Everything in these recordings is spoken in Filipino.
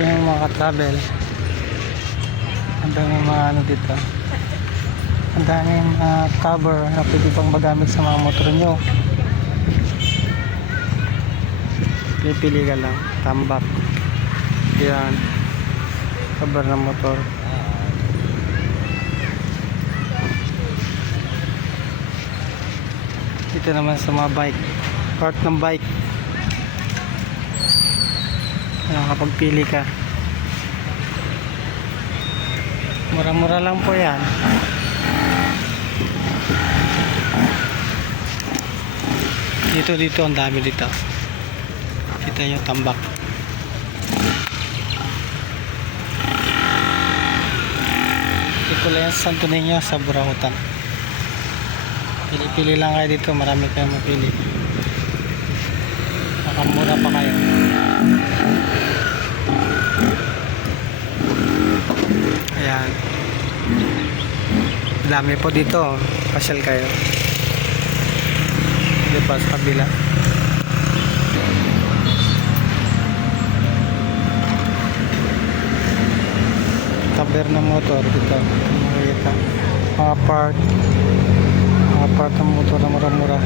yung mga travel. Ang daming mga ano dito. Ang daming mga cover na pwede pang magamit sa mga motor nyo. Pili-pili ka lang. Tambak. Yan. Cover ng motor. Dito naman sa mga bike. Part ng bike. Nakakapagpili ka. Mura-mura lang po yan. Dito dito ang dami dito. Kita nyo tambak. Sa Santo Niño sa Burahutan. Pili-pili lang kayo dito. Marami kayong mapili. Makamura pa kayo. Ayan. Dami po dito. Pasyal kayo. Dito pa sa kabila. Cover ng motor dito. Makikita. Mga part. Mga part ng motor na mura-mura.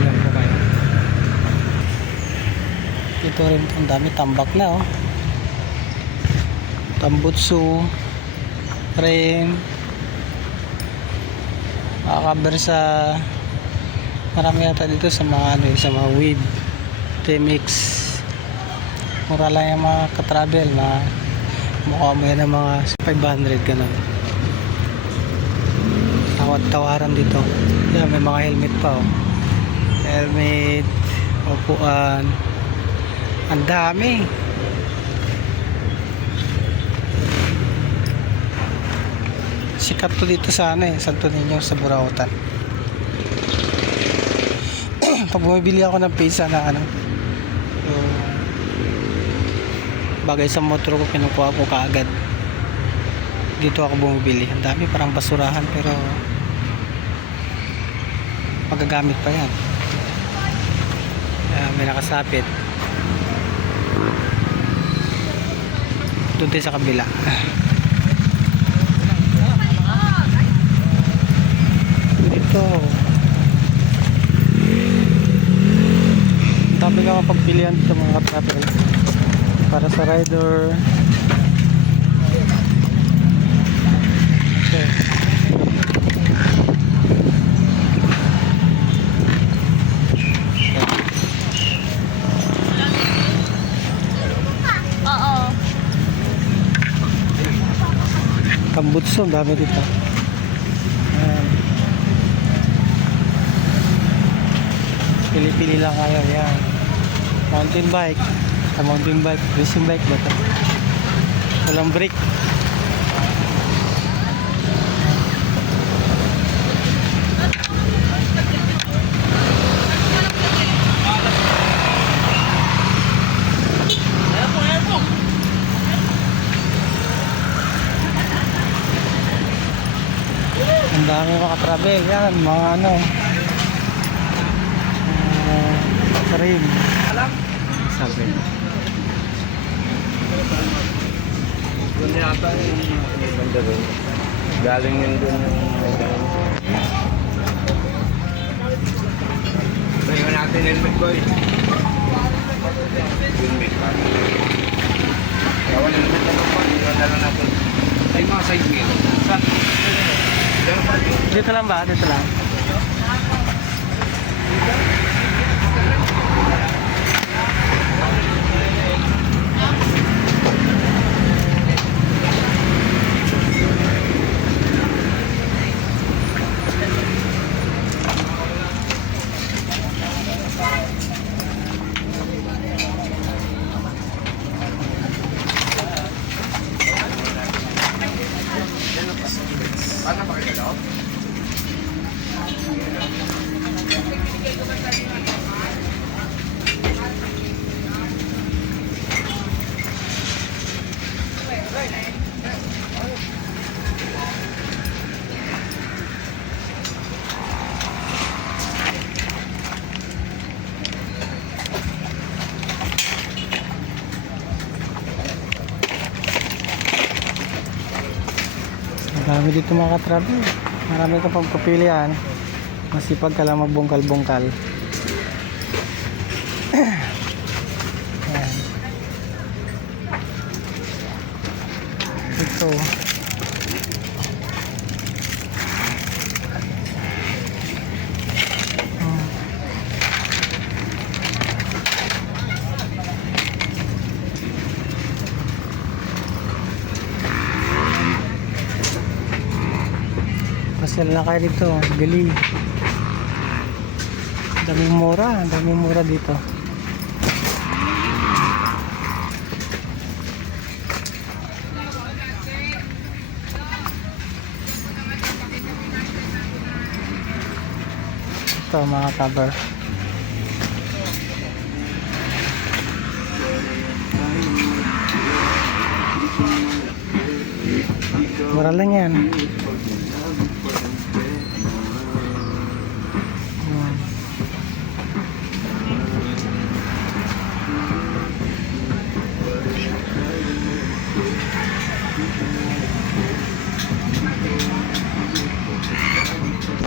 Ilan po kayo. Ito rin ang dami tambak na oh. Tambutsu rin makakaber sa marami yata dito sa mga ano eh, sa mga weed TMX mura lang yung mga katravel na mukha mo yan ng mga 500 ganun. Tawad tawaran dito. Yan may mga helmet pa oh. Helmet upuan. Ang dami sikat to dito sa ano eh Santo Niño sa Burautan. Pag bumibili ako ng pizza na ano yung bagay sa motor ko kinukuha ko kaagad. Dito ako bumibili. Ang dami parang basurahan pero magagamit pa yan. Kaya may nakasapit. Doon sa kabila Ito. Dami mapagpilian dito mga travel. Para sa rider. Okay. Ang dami dito. Pili-pili lang kayo, yan. Mountain bike. Sa mountain bike, racing bike ba ito? Walang brake. Ang dami mga travel, yan, mga ano. Uh, rim. Sabi. Doon yata yung banda doon. Galing yun doon yung Tayo natin helmet boy. Helmet pa. Kawan helmet na pa. Iwan na lang natin. Ay mga side mirror. Saan? Dito lang ba? Dito lang. Paano pa dito mga katravel. Marami ka pang papilian. Masipag ka lang magbungkal-bungkal. Ayan. Ito. Hmm. Pasal na kayo dito. Gali. Daming mura. Daming mura dito. Ito mga cover. Mura lang yan.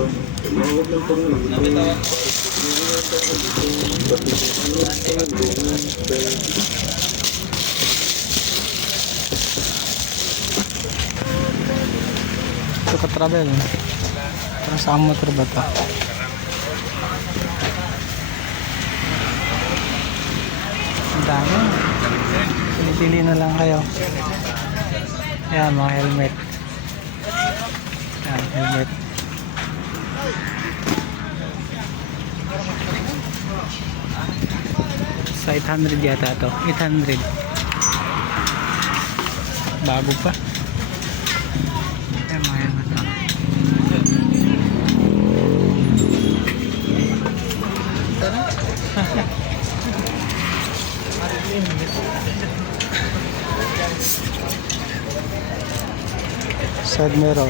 Ito ka travel. Para sa motor ba ito? Ang dami. Pili-pili na lang kayo. Ayan, mga helmet. Ayan, helmet. Sa 800 yata to. 800. Bago pa. Side mirror.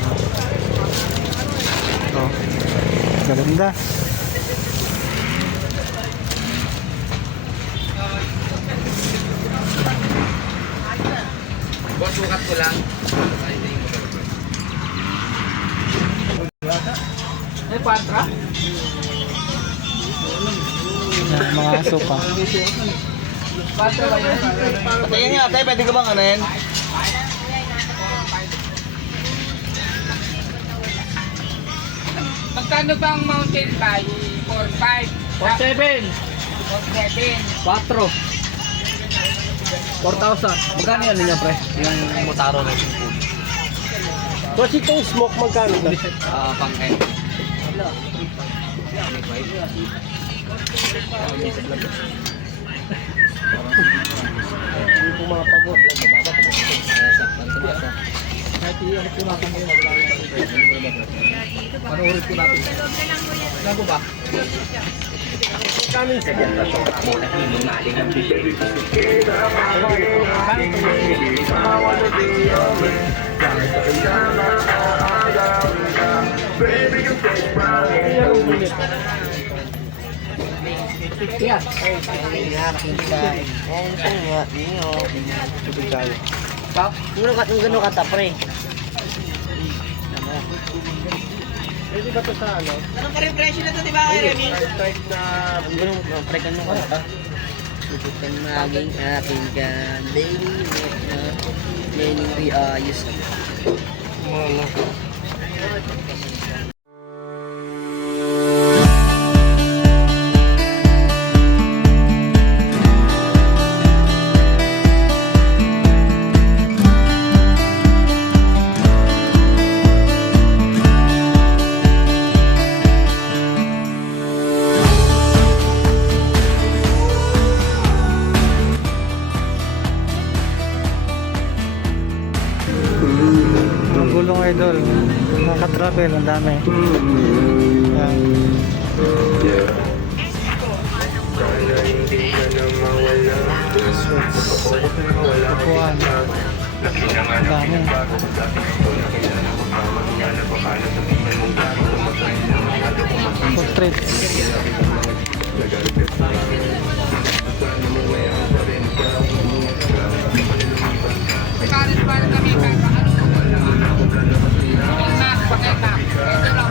Oh. Ganda. Sukat ko lang. Ay, patra? Yan, mga aso pa. Patra ba yan? Patayin nga, tayo. Pwede ka bang ano yan? Magkano ba ang mountain bike? 4-5. 4,700. 4-7. 4. 4,000. Magkano yan niya, pre? Yung Motaro na yung food. Kasi itong smoke magkano na? Ah, pang eh. Hindi ko mga pagod. Panoorin po natin. kami setiap pesona boleh ini Kawan diomel Kami bersama Pwede ba ito sa ano? Anong pa rin presyo na ito, di ba, Remy? Strike na... Ang gano'n, pre, gano'n kata. Subukan maging aking ganding na Lening riayos. Ano? Magulong Ka-travel, ang dami. Yan. Upuan. Ang dami. Portraits. Yeah.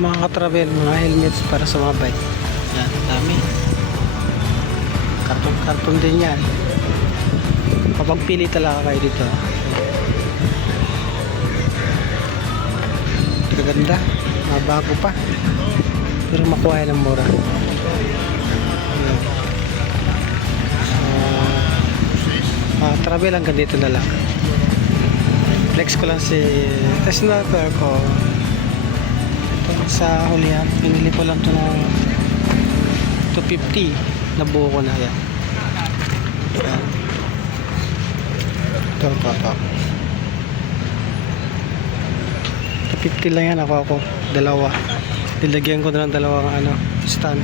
Mga katravel, mga helmets para sa mga bike. Yan, dami. Karton-karton din yan. Kapag pili talaga kayo dito. Kaganda. Mga bago pa. Pero makuha yan ng mura. Ayan. So, ah, travel hanggang dito na lang. Flex ko lang si sniper ko. Ito sa hulihan. Pinili ko lang to ng 250. Nabuo ko na yan. Yan. Ito, ito, ito. 250 lang yan ako ako. Dalawa. Nilagyan ko na ng dalawang ano, stand.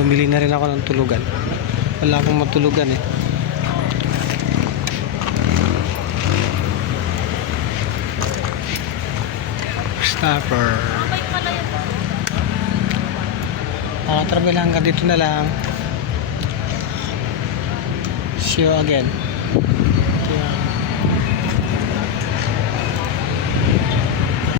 Bumili na rin ako ng tulugan. Wala akong matulugan eh. Stopper. Mga travel hanggang dito na lang. See you again.